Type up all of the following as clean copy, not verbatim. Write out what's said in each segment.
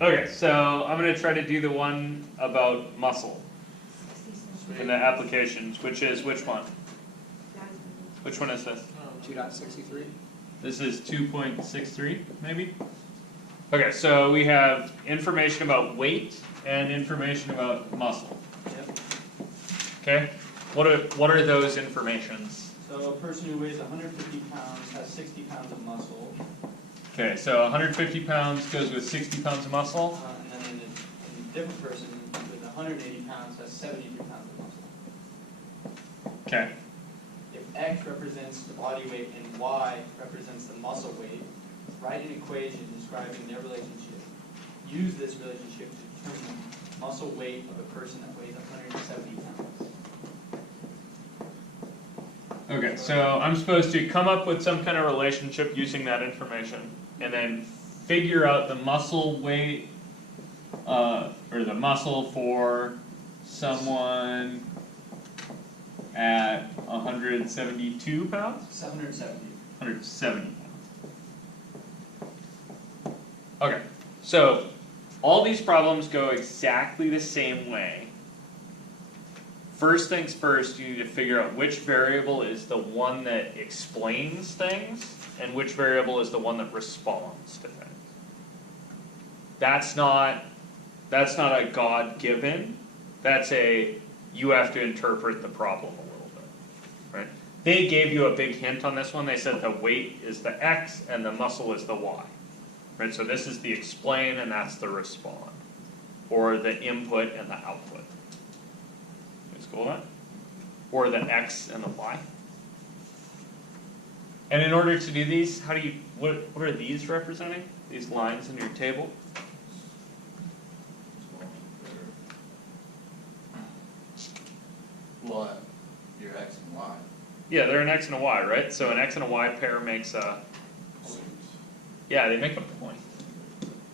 Okay, so I'm going to try to do the one about muscle in the applications, which is which one? Which one is this? 2.63. This is 2.63, maybe? Okay, so we have information about weight and information about muscle. Yep. Okay, what are those informations? So a person who weighs 150 pounds has 60 pounds of muscle. Okay, so 150 pounds goes with 60 pounds of muscle. And then a different person with 180 pounds has 73 pounds of muscle. Okay. If X represents the body weight and Y represents the muscle weight, write an equation describing their relationship. Use this relationship to determine muscle weight of a person that weighs 170 pounds. Okay, so I'm supposed to come up with some kind of relationship using that information, and then figure out the muscle weight, or the muscle for someone at 172 pounds? 770. 170 pounds. Okay, so all these problems go exactly the same way. First things first, you need to figure out which variable is the one that explains things and which variable is the one that responds to things. That's not a God-given. That's a you have to interpret the problem a little bit, right? They gave you a big hint on this one. They said the weight is the X and the muscle is the Y, right? So this is the explain and that's the respond, or the input and the output. Cool that? Or the X and the Y. And in order to do these, how do you what are these representing? These lines in your table? What? Your X and Y. Yeah, they're an X and a Y, right? So an X and a Y pair makes a yeah, they make a point.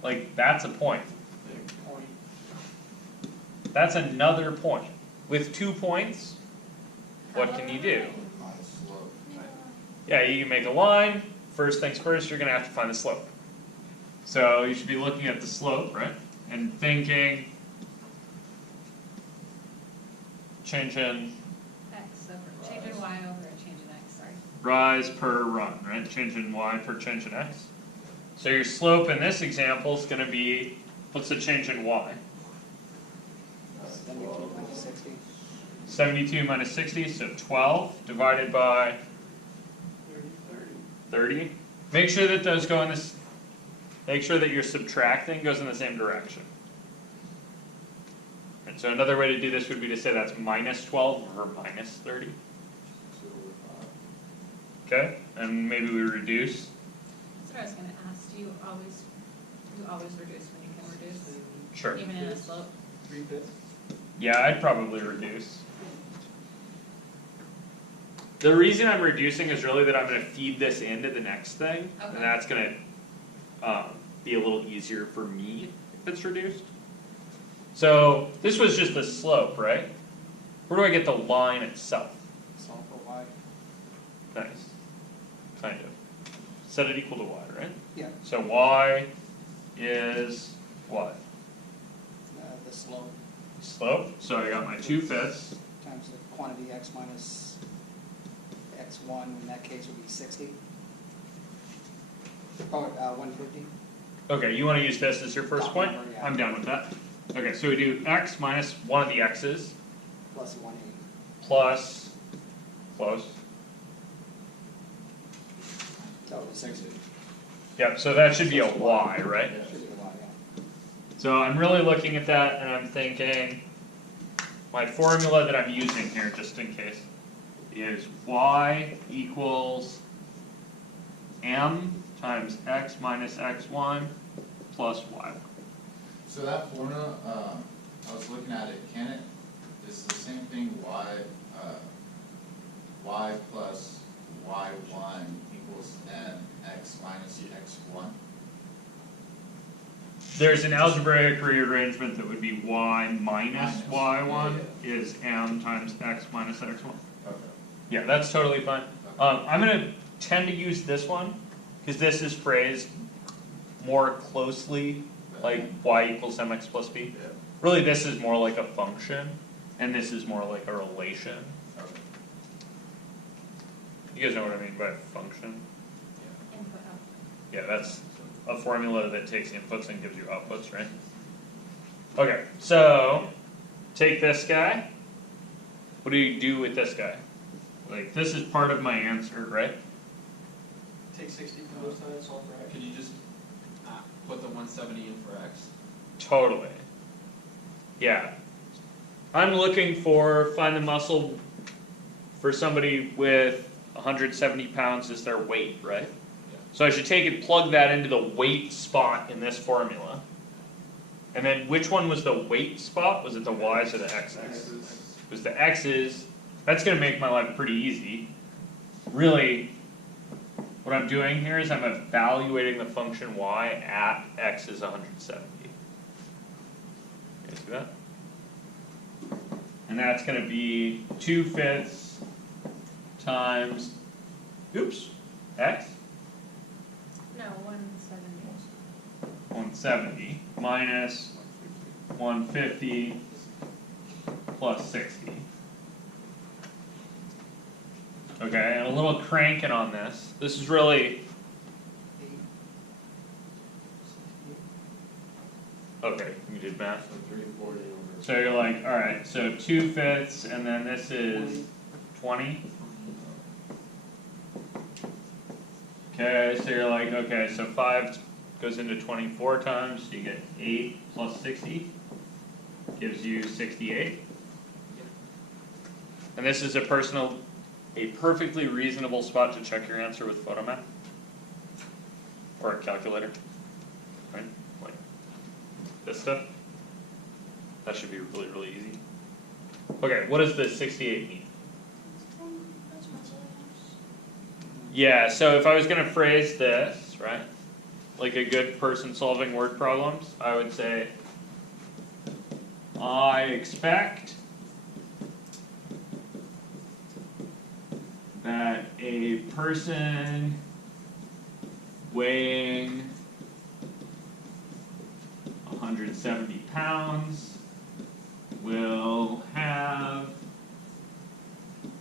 Like that's a point. Point. That's another point. With 2 points, what can you do? Find the slope. Yeah, you can make a line. First things first, you're going to have to find the slope. So you should be looking at the slope, right? And thinking, changing X over, changing Y over a change in X, sorry. rise per run, right? Change in Y per change in X. So your slope in this example is going to be, what's the change in Y? 72 minus 60. 72 minus 60, so 12 divided by 30. Make sure that those go in this, make sure that your subtracting goes in the same direction. And so another way to do this would be to say that's minus 12 or minus 30. Okay, and maybe we reduce. That's what I was gonna ask, do you always reduce when you can reduce? Sure. Even in a slope? 3/5. Yeah, I'd probably reduce. The reason I'm reducing is really that I'm going to feed this into the next thing, Okay. and that's going to be a little easier for me if it's reduced. So this was just the slope, right? Where do I get the line itself? Solve for Y. Nice. Kind of. Set it equal to y, right? Yeah. So y is what? The slope Slope. So I got my 2/5. times the quantity X minus X1, in that case would be 60. Or 150. Okay, you want to use this as your first Top point? number, yeah. I'm down with that. Okay, so we do x minus one of the x's Plus 180. plus, close. That would be 60. Yep, so that should be a y, right? Should be a Y, yeah. So I'm really looking at that and I'm thinking, my formula that I'm using here, just in case, is y equals m times x minus x1 plus y1. So that formula, I was looking at it, can it, it's the same thing, y plus y1 equals x minus x1? There's an algebraic rearrangement that would be y minus y1 is m times x minus x1. Okay. Yeah, that's totally fine. I'm going to tend to use this one because this is phrased more closely like y equals mx plus b. Yeah. Really, this is more like a function, and this is more like a relation. Okay. You guys know what I mean by function? Input out. Yeah, that's a formula that takes inputs and gives you outputs, right? Okay, so take this guy. What do you do with this guy? Like, this is part of my answer, right? Take 60 from both sides, solve for x. Can you just put the 170 in for x? Totally. Yeah. I'm looking for, find the muscle for somebody with 170 pounds as their weight, right? Yeah. So I should take and plug that into the weight spot in this formula. And then which one was the weight spot? Was it the y's or the x's? It was the x's. That's going to make my life pretty easy. Really, what I'm doing here is I'm evaluating the function y at x is 170. You see that? And that's going to be 2/5 times, oops, x, No, 170. 170, minus 150 plus 60. Okay, and a little cranking on this. This is really, okay, you did math. So 340 over. So you're like, alright, so 2/5, and then this is 20. Okay, so you're like, okay, so 5 goes into 24 times, so you get 8 plus 60, gives you 68. And this is a perfectly reasonable spot to check your answer with Photomath. Or a calculator. Right? Like this stuff. That should be really, really easy. Okay, what does the 68 mean? Yeah, so if I was gonna phrase this, right, like a good person solving word problems, I would say, I expect that a person weighing 170 pounds will have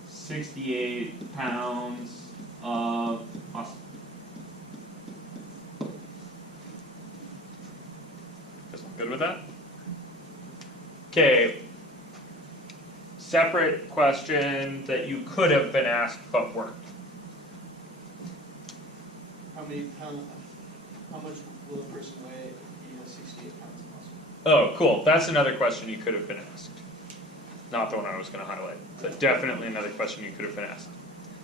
68 pounds of muscle. Guess I'm good with that? Okay. Separate question that you could have been asked but weren't. How much will a person weigh if he has 68 pounds of muscle? Oh, cool. That's another question you could have been asked. Not the one I was going to highlight, but definitely another question you could have been asked.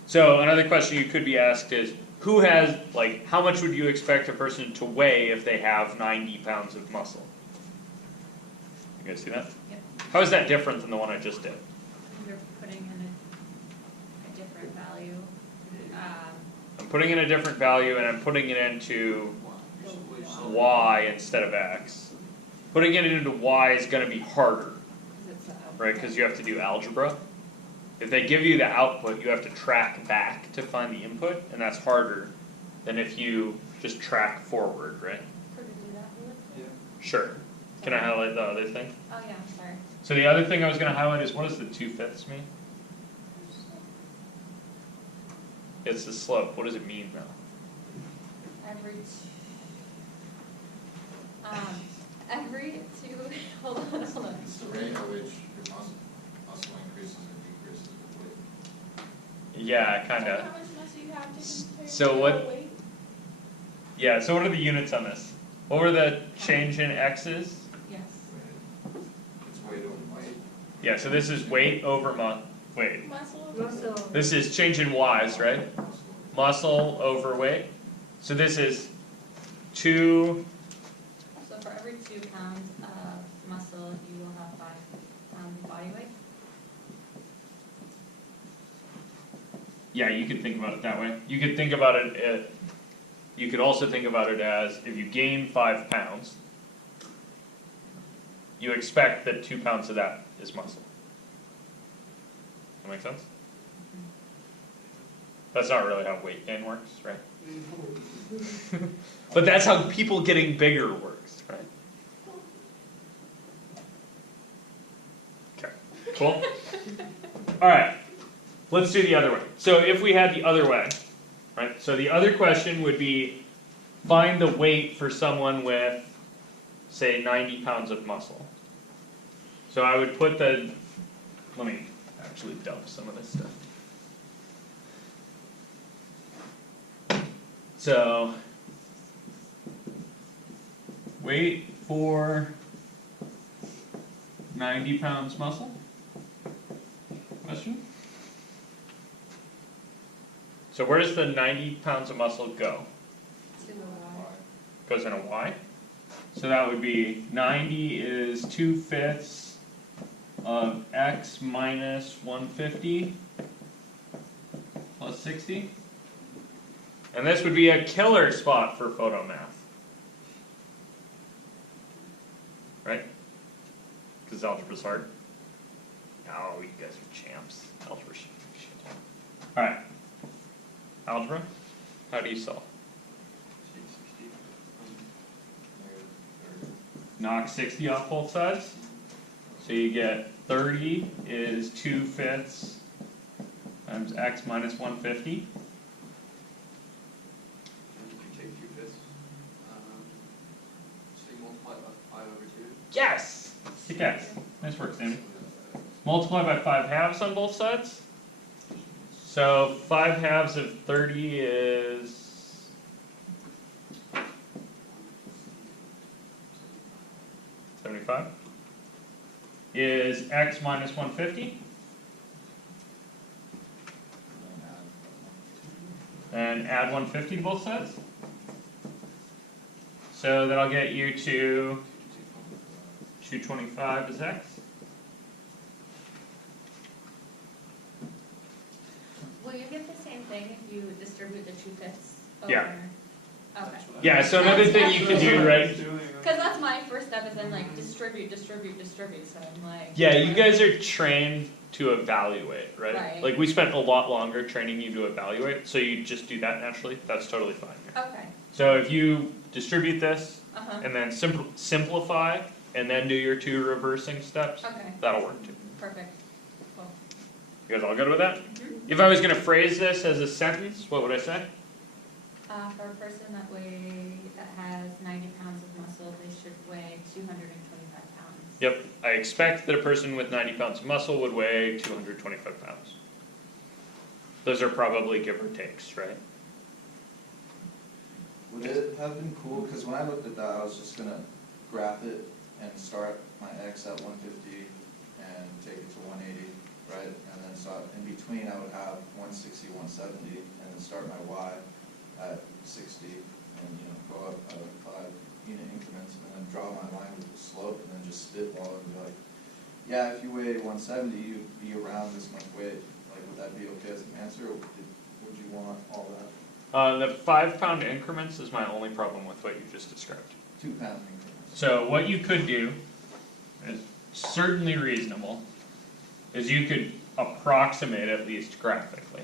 So another question you could be asked is, who has, like, how much would you expect a person to weigh if they have 90 pounds of muscle? You guys see that? Yep. How is that different than the one I just did? You're putting in a different value. I'm putting in a different value and I'm putting it into y instead of x. Putting it into y is going to be harder, right? Because you have to do algebra. If they give you the output, you have to track back to find the input, and that's harder than if you just track forward, right? Could we do that with? Yeah. Sure. Can I highlight the other thing? Oh yeah, sorry. So the other thing I was going to highlight is, what does the 2/5 mean? It's the slope. What does it mean now? Every two, hold on. It's the rate at which your muscle increases and decreases with weight. Yeah, kind of. How much muscle you have to So what? Yeah. So what are the units on this? What were the change in x's? Yes. It's weight over weight. Yeah. So this is weight over weight. Muscle. This is change in y's, right? Muscle over weight. So this is 2. So for every 2 pounds of muscle, you will have 5 pounds of body weight. Yeah, you could think about it that way. You could think about it. You could also think about it as, if you gain 5 pounds, you expect that 2 pounds of that is muscle. That make sense? That's not really how weight gain works, right? But that's how people getting bigger works, right? Cool? Alright, let's do the other way. So if we had the other way, right? So the other question would be, find the weight for someone with, say, 90 pounds of muscle. So I would put let me actually dump some of this stuff. So, weight for 90 pounds muscle? Question? So where does the 90 pounds of muscle go? To the Y. Goes in a Y? So that would be 90 is 2/5 of x minus 150 plus 60. And this would be a killer spot for photo math. Right? Because algebra's hard. Oh, you guys are champs. Algebra shit. Alright. Algebra? How do you solve? Knock 60 off both sides. So you get 30 is 2/5 times x minus 150. You take 2/5, so you multiply by 5/2. Yes! Kick ass. Nice work, Sammy. Multiply by 5/2 on both sides. So 5/2 of 30 is 75. Is x minus 150. And add 150 to both sides. So that'll get you to 225 is x. Will you get the same thing if you distribute the 2/5 over? Yeah. Okay. Yeah, so another thing you could do, right? Cause that's my first step is then like distribute, so I'm like. Yeah, you guys are trained to evaluate, right? Right. Like we spent a lot longer training you to evaluate, so you just do that naturally. That's totally fine. Okay, So if you distribute this uh-huh, and then simplify and then do your 2 reversing steps, okay, that'll work too. perfect, cool. You guys all good with that? If I was gonna phrase this as a sentence, what would I say? For a person that has 90 pounds of muscle, they should weigh 225 pounds. Yep, I expect that a person with 90 pounds of muscle would weigh 225 pounds. Those are probably give or takes, right? Would it have been cool, because when I looked at that, I was just gonna graph it and start my x at 150 and take it to 180, right? And then so in between I would have 160, 170, and then start my y at 60, and go up 5-unit increments, and then draw my line with the slope, and then just spitball and be like, yeah, if you weigh 170, you'd be around this much weight. Like, would that be okay as an answer, or would you want all that? The 5-pound increments is my only problem with what you just described. 2-pound increments. So what you could do is certainly reasonable, is you could approximate at least graphically.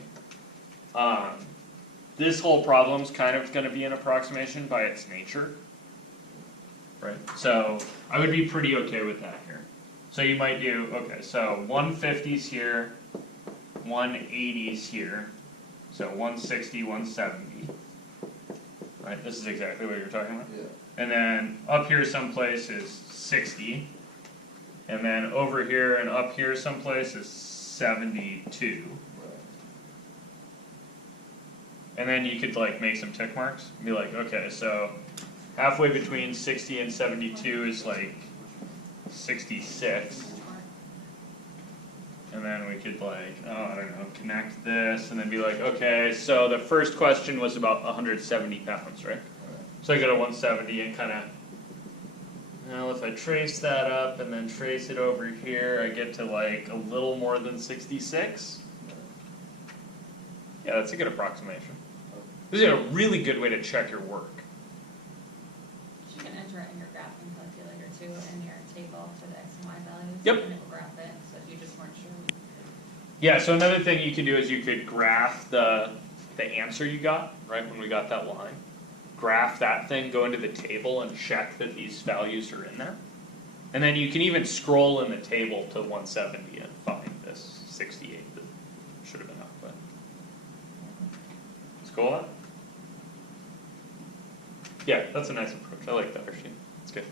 This whole problem's kind of going to be an approximation by its nature, right? So I would be pretty okay with that here. So you might do, okay, so 150's here, 180's here, so 160, 170, right? This is exactly what you're talking about. Yeah. And then up here someplace is 60, and then over here and up here someplace is 72. And then you could like make some tick marks, be like, okay, so halfway between 60 and 72 is like 66. And then we could like, I don't know, connect this and then be like, okay, so the first question was about 170 pounds, right? So I go to 170 and kind of, well, if I trace that up and then trace it over here, I get to like a little more than 66. Yeah, that's a good approximation. This is a really good way to check your work. You can enter it in your graphing calculator too, in your table for the x and y values. Yep. And it will graph it, so if you just weren't sure. Yeah, so another thing you could do is you could graph the answer you got, right, when we got that line. Graph that thing, go into the table and check that these values are in there. And then you can even scroll in the table to 170 and find this 68 that should have been up, but. Scroll up. Yeah, that's a nice approach. I like that, actually. It's good.